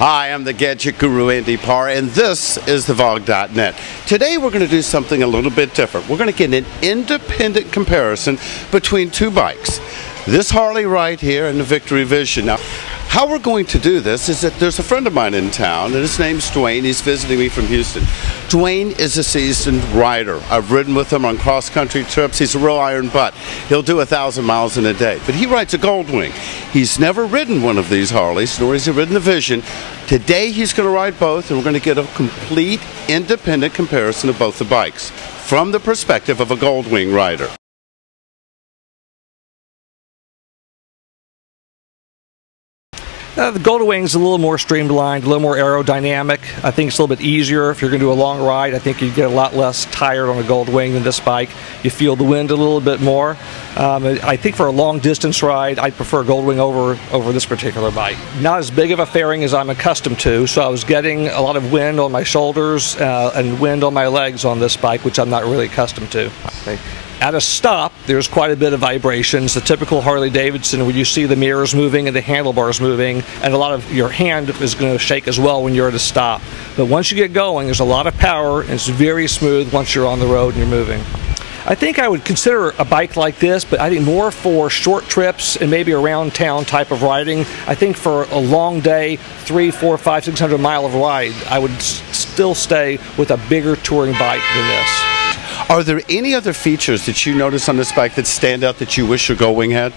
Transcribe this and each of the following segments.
Hi, I'm the Gadget Guru Andy Parr, and this is thevog.net. Today we're going to do something a little bit different. We're going to get an independent comparison between two bikes. This Harley right here and the Victory Vision. Now, how we're going to do this is that there's a friend of mine in town, and his name's Dwayne. He's visiting me from Houston. Dwayne is a seasoned rider. I've ridden with him on cross-country trips. He's a real iron butt. He'll do 1,000 miles in a day, but he rides a Goldwing. He's never ridden one of these Harleys, nor has he ridden the Vision. Today he's going to ride both, and we're going to get a complete independent comparison of both the bikes from the perspective of a Goldwing rider. The Goldwing is a little more streamlined, a little more aerodynamic. I think it's a little bit easier if you're going to do a long ride. I think you get a lot less tired on a Goldwing than this bike. You feel the wind a little bit more. I think for a long distance ride, I'd prefer Goldwing over this particular bike. Not as big of a fairing as I'm accustomed to, so I was getting a lot of wind on my shoulders and wind on my legs on this bike, which I'm not really accustomed to. Okay. At a stop, there's quite a bit of vibrations. The typical Harley-Davidson, where you see the mirrors moving and the handlebars moving, and a lot of your hand is going to shake as well when you're at a stop. But once you get going, there's a lot of power, and it's very smooth once you're on the road and you're moving. I think I would consider a bike like this, but I think more for short trips and maybe around town type of riding. I think for a long day, 300, 400, 500, 600 mile of ride, I would still stay with a bigger touring bike than this. Are there any other features that you notice on this bike that stand out that you wish your Goldwing had?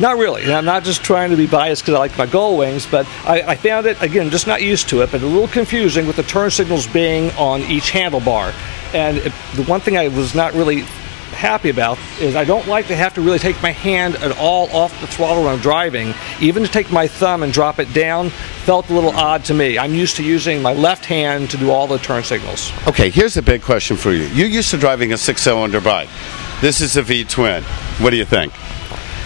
Not really. And I'm not just trying to be biased because I like my Goldwings, but I found it, again, just not used to it, but a little confusing with the turn signals being on each handlebar. And the one thing I was not really happy about is I don't like to have to really take my hand at all off the throttle when I'm driving. Even to take my thumb and drop it down felt a little odd to me. I'm used to using my left hand to do all the turn signals. Okay, here's a big question for you. You're used to driving a 6-cylinder bike. This is a V-twin. What do you think?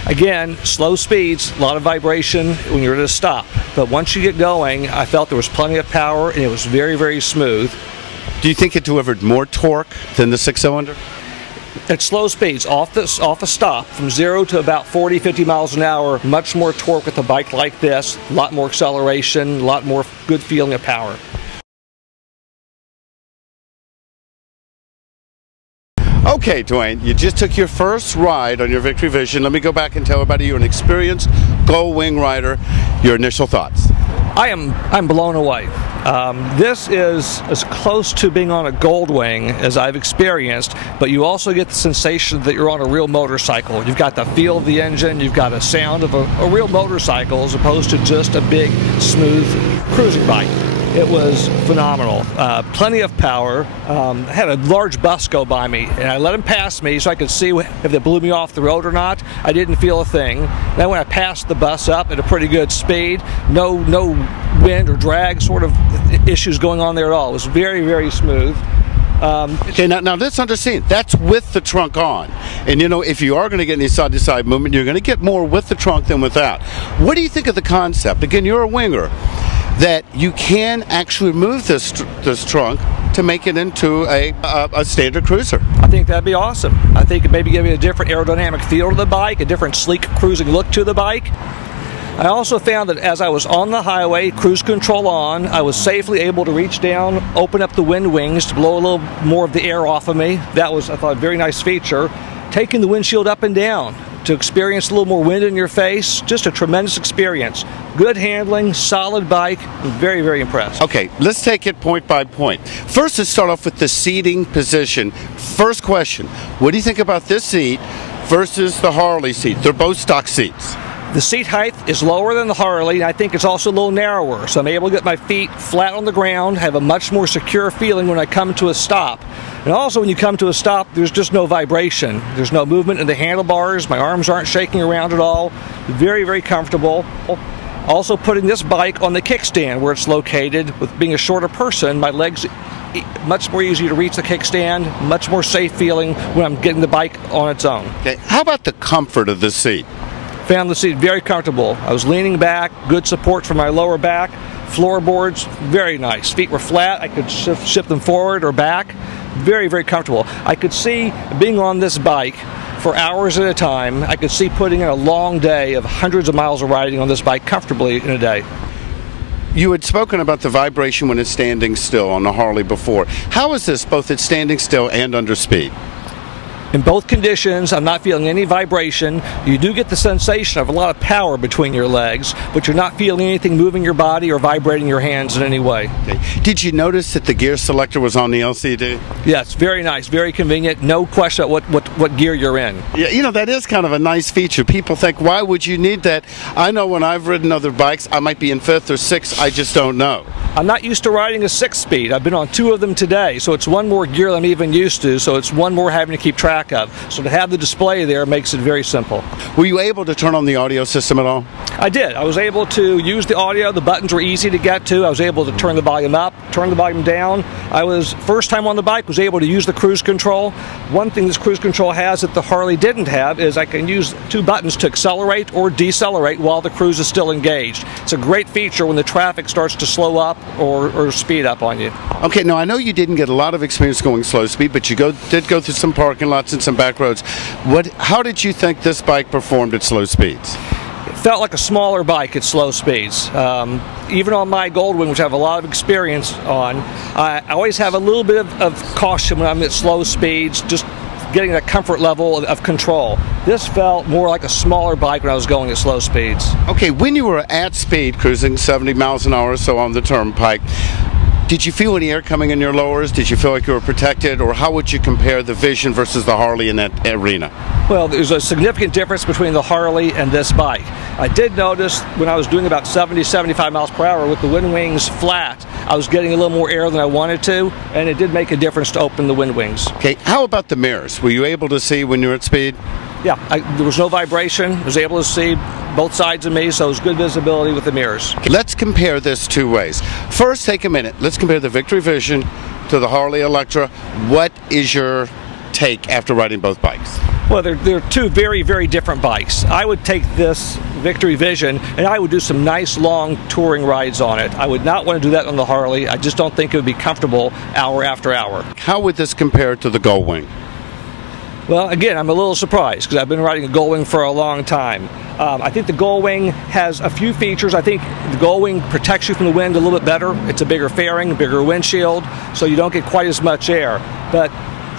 Again, slow speeds, a lot of vibration when you're at a stop. But once you get going, I felt there was plenty of power and it was very smooth. Do you think it delivered more torque than the 6-cylinder? At slow speeds, off a stop, from 0 to about 40, 50 miles an hour, much more torque with a bike like this, a lot more acceleration, a lot more good feeling of power. Okay, Dwayne, you just took your first ride on your Victory Vision. Let me go back and tell everybody you're an experienced Goldwing rider. Your initial thoughts? I'm blown away. This is as close to being on a Goldwing as I've experienced, but you also get the sensation that you're on a real motorcycle. You've got the feel of the engine, you've got a sound of a real motorcycle as opposed to just a big, smooth cruising bike. It was phenomenal. Plenty of power. I had a large bus go by me, and I let him pass me so I could see if they blew me off the road or not. I didn't feel a thing. Then when I passed the bus up at a pretty good speed, no wind or drag sort of issues going on there at all. It was very smooth. Okay, now let's understand, that's with the trunk on. And you know, if you are going to get any side-to-side movement, you're going to get more with the trunk than without. What do you think of the concept? Again, you're a winger. That you can actually move this trunk to make it into a standard cruiser. I think that'd be awesome. I think it maybe give you a different aerodynamic feel to the bike, a different sleek cruising look to the bike. I also found that as I was on the highway, cruise control on, I was safely able to reach down, open up the wind wings to blow a little more of the air off of me. That was, I thought, a very nice feature. Taking the windshield up and down to experience a little more wind in your face, just a tremendous experience. Good handling, solid bike, very impressed. Okay, let's take it point by point. First, let's start off with the seating position. First question, what do you think about this seat versus the Harley seat? They're both stock seats. The seat height is lower than the Harley, and I think it's also a little narrower, so I'm able to get my feet flat on the ground, have a much more secure feeling when I come to a stop. And also when you come to a stop, there's just no vibration. There's no movement in the handlebars, my arms aren't shaking around at all. Very comfortable. Also putting this bike on the kickstand where it's located, with being a shorter person, my legs much more easy to reach the kickstand, much more safe feeling when I'm getting the bike on its own. Okay, how about the comfort of the seat? Found the seat very comfortable. I was leaning back, good support for my lower back, floorboards, very nice. Feet were flat, I could shift them forward or back. Very comfortable. I could see being on this bike for hours at a time. I could see putting in a long day of hundreds of miles of riding on this bike comfortably in a day. You had spoken about the vibration when it's standing still on the Harley before. How is this both at standing still and under speed? In both conditions, I'm not feeling any vibration. You do get the sensation of a lot of power between your legs, but you're not feeling anything moving your body or vibrating your hands in any way. Okay. Did you notice that the gear selector was on the LCD? Yes, very nice, very convenient. No question about what gear you're in. Yeah, you know, that is kind of a nice feature. People think, why would you need that? I know when I've ridden other bikes, I might be in 5th or 6th, I just don't know. I'm not used to riding a 6-speed. I've been on 2 of them today, so it's one more gear than I'm even used to, so it's one more having to keep track of. So to have the display there makes it very simple. Were you able to turn on the audio system at all? I did. I was able to use the audio. The buttons were easy to get to. I was able to turn the volume up, turn the volume down. I was, first time on the bike, was able to use the cruise control. One thing this cruise control has that the Harley didn't have is I can use 2 buttons to accelerate or decelerate while the cruise is still engaged. It's a great feature when the traffic starts to slow up or speed up on you. Okay, now I know you didn't get a lot of experience going slow speed, but you did go through some parking lots and some back roads. How did you think this bike performed at slow speeds? It felt like a smaller bike at slow speeds. Even on my Goldwing, which I have a lot of experience on, I always have a little bit of caution when I'm at slow speeds, just getting a comfort level of control. This felt more like a smaller bike when I was going at slow speeds. Okay, when you were at speed, cruising 70 miles an hour or so on the turnpike, did you feel any air coming in your lowers? Did you feel like you were protected? Or how would you compare the Vision versus the Harley in that arena? Well, there's a significant difference between the Harley and this bike. I did notice when I was doing about 70, 75 miles per hour with the wind wings flat, I was getting a little more air than I wanted to, and it did make a difference to open the wind wings. Okay, how about the mirrors? Were you able to see when you were at speed? Yeah, there was no vibration. I was able to see both sides of me, so it was good visibility with the mirrors. Let's compare this 2 ways. First, take a minute. Let's compare the Victory Vision to the Harley Electra. What is your take after riding both bikes? Well, they're 2 very, very different bikes. I would take this Victory Vision and I would do some nice long touring rides on it. I would not want to do that on the Harley. I just don't think it would be comfortable hour after hour. How would this compare to the Goldwing? Well, again, I'm a little surprised because I've been riding a Goldwing for a long time. I think the Goldwing has a few features. I think the Goldwing protects you from the wind a little bit better. It's a bigger fairing, a bigger windshield, so you don't get quite as much air. But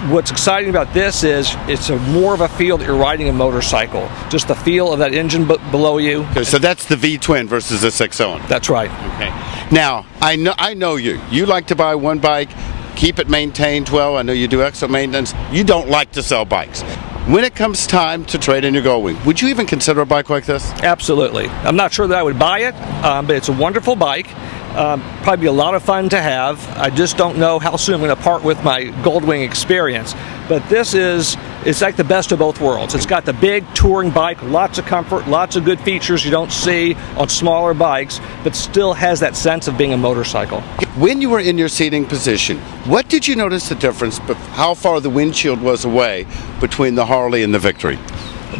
what's exciting about this is it's more of a feel that you're riding a motorcycle. Just the feel of that engine below you. Okay, so that's the V-twin versus the 6-cylinder. That's right. Okay. Now, I know you. You like to buy one bike, keep it maintained well. I know you do excellent maintenance. You don't like to sell bikes. When it comes time to trade in your Goldwing, would you even consider a bike like this? Absolutely. I'm not sure that I would buy it, but it's a wonderful bike. Probably be a lot of fun to have. I just don't know how soon I'm going to part with my Goldwing experience. But it's like the best of both worlds. It's got the big touring bike, lots of comfort, lots of good features you don't see on smaller bikes, but still has that sense of being a motorcycle. When you were in your seating position, what did you notice the difference, how far the windshield was away between the Harley and the Victory?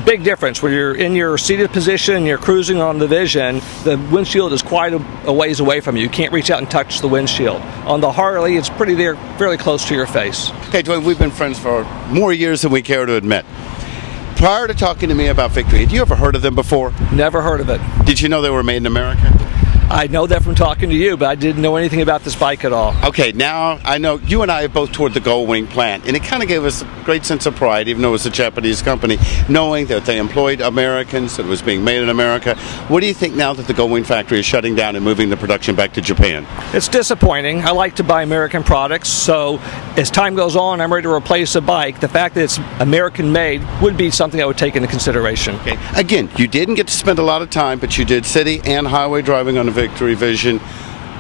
Big difference. When you're in your seated position and you're cruising on the Vision, the windshield is quite a ways away from you. You can't reach out and touch the windshield. On the Harley, it's fairly close to your face. Okay, Dwayne, we've been friends for more years than we care to admit. Prior to talking to me about Victory, had you ever heard of them before? Never heard of it. Did you know they were made in America? I know that from talking to you, but I didn't know anything about this bike at all. Okay, now I know you and I have both toured the Goldwing plant, and it kind of gave us a great sense of pride, even though it was a Japanese company, knowing that they employed Americans, that it was being made in America. What do you think now that the Goldwing factory is shutting down and moving the production back to Japan? It's disappointing. I like to buy American products, so as time goes on, I'm ready to replace a bike. The fact that it's American-made would be something I would take into consideration. Okay. Again, you didn't get to spend a lot of time, but you did city and highway driving on a Victory Vision.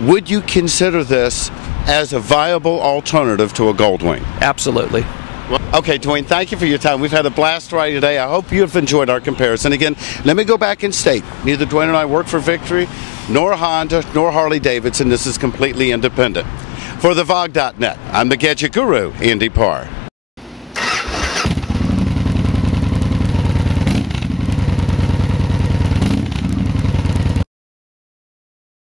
Would you consider this as a viable alternative to a Goldwing? Absolutely. Well, okay, Dwayne, thank you for your time. We've had a blast ride today. I hope you have enjoyed our comparison. Again, let me go back and state, neither Dwayne and I work for Victory, nor Honda, nor Harley Davidson. This is completely independent. For the VOG.net, I'm the gadget guru, Andy Parr.